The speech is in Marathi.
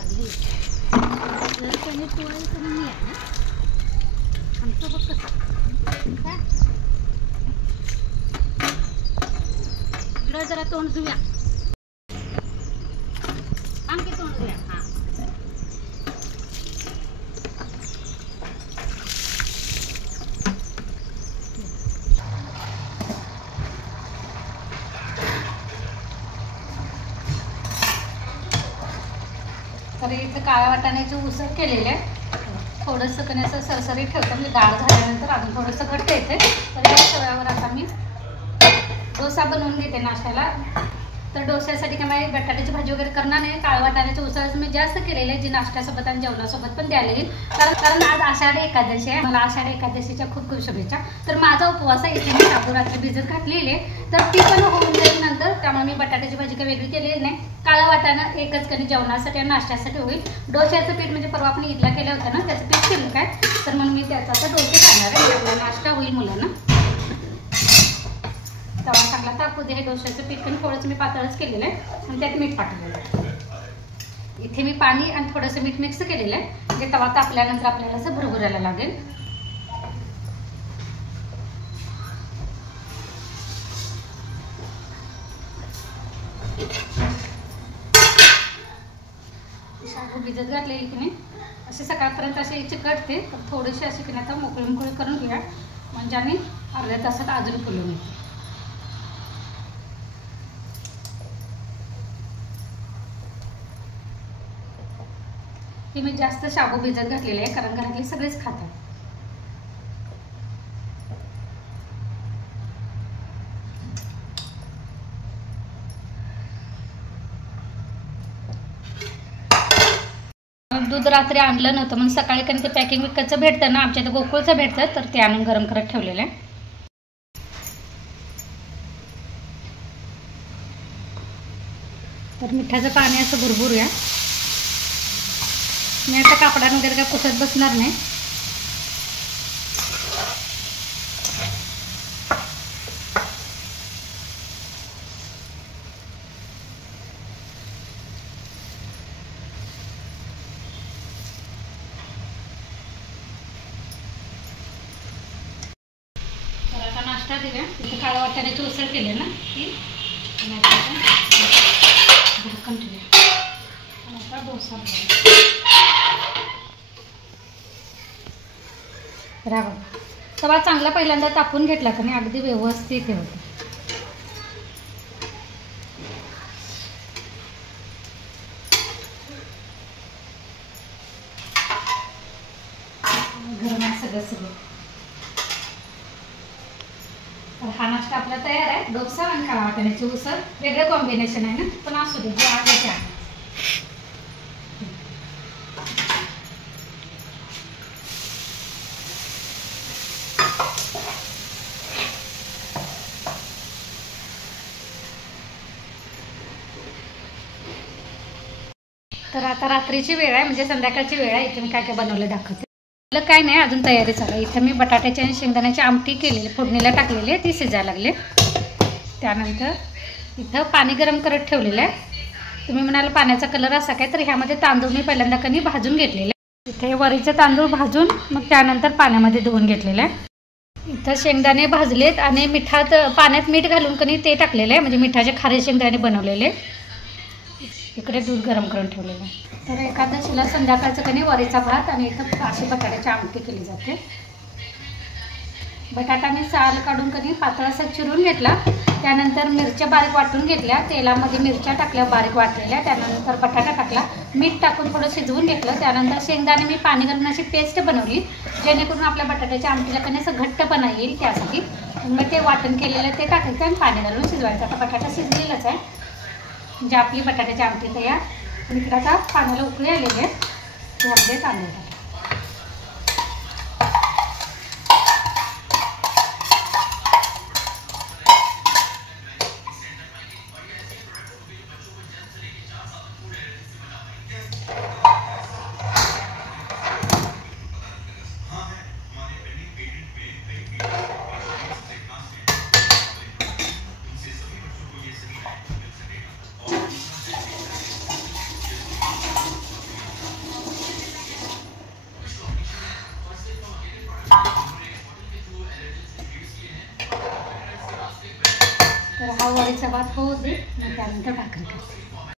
लागली तर त्याने पोळायचं नाही आहे ना आमचं बघ कसं काय इकडं जरा तोंड धुया आणखी तोंड धुया हां तर इथं काळ्या वाटाण्याची उसळ केलेली आहे थोडंसं कण्याचं सरसरीत ठेवतं म्हणजे डाळ झाल्यानंतर अजून थोडंसं घट्ट येते तर या सगळ्यावर आता मी डोसा बनवून घेते नाश्त्याला तर डोस्यासाठी काय मी बटाट्याची भाजी वगैरे करणार नाही काळ्या वाटाण्याची उसळ मी जास्त केलेली आहे जी नाश्त्यासोबत आणि जेवणासोबत पण द्यायला येईल कारण आज आषाढी एकादशी आहे मला आषाढी एकादशीच्या खूप खूप शुभेच्छा तर माझा उपवास आहे इथे मी शाबू रात्री भिजत घातलेली आहे तर ती पण होऊन जाईल नंतर त्यामुळे मी बटाट्याची भाजी काही वेगळी केलेली नाही काळा वाटाणा एकच कधी जेवणासाठी आणि नाश्त्यासाठी होईल डोश्याचं पीठ म्हणजे परवा आपण इडला केलं होतं ना त्याचं पीठ शिल्लक आहे तर म्हणून मी त्याचा आता डोसे खाणार आहे आपला नाश्ता होईल मुलांना तवा चांगला तापू दे हे डोश्याचं पीठ पण थोडंसं मी पातळच केलेलं आहे आणि त्यात मीठ टाकलेलं आहे इथे मी पाणी आणि थोडंसं मीठ मिक्स केलेलं आहे म्हणजे तवा तापल्यानंतर आपल्याला असं भुरभुरायला लागेल शाबू भिजत घातलेली की नाही असे सकाळपर्यंत असे चिकटते तर थोडेसे असे की नाही आता मोकळी करून घ्या म्हणजे आणि अर्ध्या तासात अजून फुलून येते ही मी जास्त शाबू भिजत घातलेले आहे कारण घरातले सगळेच खातात दूध रात्री आणलं नव्हतं म्हणून सकाळी काही ते पॅकिंग विकतचं भेटतं ना आमच्या इथं गोकुळचं भेटतं तर ते आणून गरम करत ठेवलेलं आहे तर मिठाचं पाणी असं भुरभुरूया मी आता कापडानं वगैरे काय पुसत बसणार नाही तर आता नाश्ता देऊया इथे काळ्या वाटाण्याची उसळ केली ना ती भरकन ठेवूया आणि आता डोसा राहा तवा चांगला पहिल्यांदा तापून घेतला का नाही अगदी व्यवस्थित हे होतं गरम आहे सगळं तर हा नाश्ता आपला तयार आहे डोसा आणि काळा वाटाण्याची उसळ वेगळं कॉम्बिनेशन आहे ना पण असू दे जे आहे ते आहे तर आता रात्रीची वेळ आहे म्हणजे संध्याकाळची वेळ आहे इथे मी काय काय बनवलं दाखवते काय नाही अजून तयारी चालू आहे इथं मी बटाट्याची आणि शेंगदाण्याची आमटी केलेली फोडणीला टाकलेली आहे ती शिजायला लागली त्यानंतर इथं पाणी गरम करत ठेवलेलं आहे तुम्ही म्हणाल पाण्याचा कलर असा काय तर ह्यामध्ये तांदूळ मी पहिल्यांदा कणी भाजून घेतलेले इथे वरीचे तांदूळ भाजून मग त्यानंतर पाण्यामध्ये धुवून घेतलेलं आहे इथं शेंगदाणे भाजलेत आणि मिठात पाण्यात मीठ घालून कणी ते टाकलेलं आहे म्हणजे मिठाचे खारे शेंगदाणे बनवलेले इकडे दूध गरम करून ठेवलेलं आहे तर एकादशीला संध्याकाळचं कणी वरीचा भात आणि इथं अशी बटाट्याची आमटी केली जाते बटाटा मी साल काढून कधी पातळ असा चिरून घेतला त्यानंतर मिरच्या बारीक वाटून घेतल्या तेलामध्ये मिरच्या टाकल्या बारीक वाटलेल्या त्यानंतर बटाटा टाकला मीठ टाकून थोडं शिजवून घेतलं त्यानंतर शेंगदाणे मी पाणी घालून अशी पेस्ट बनवली जेणेकरून आपल्या बटाट्याच्या आमटीला कधी असं घट्टपणा येईल त्यासाठी मग ते वाटण केलेलं ते टाकायचं आणि पाणी घालून शिजवायचं आता बटाटा शिजलेलाच आहे म्हणजे आपली बटाट्याची आमटी तयार इकडे आता पाण्याला उकळी आलेली आहे त्यामध्ये तांदूळ टाका तर हा वरीचा भात होऊ दे, मग त्यानंतर भाकरी करते.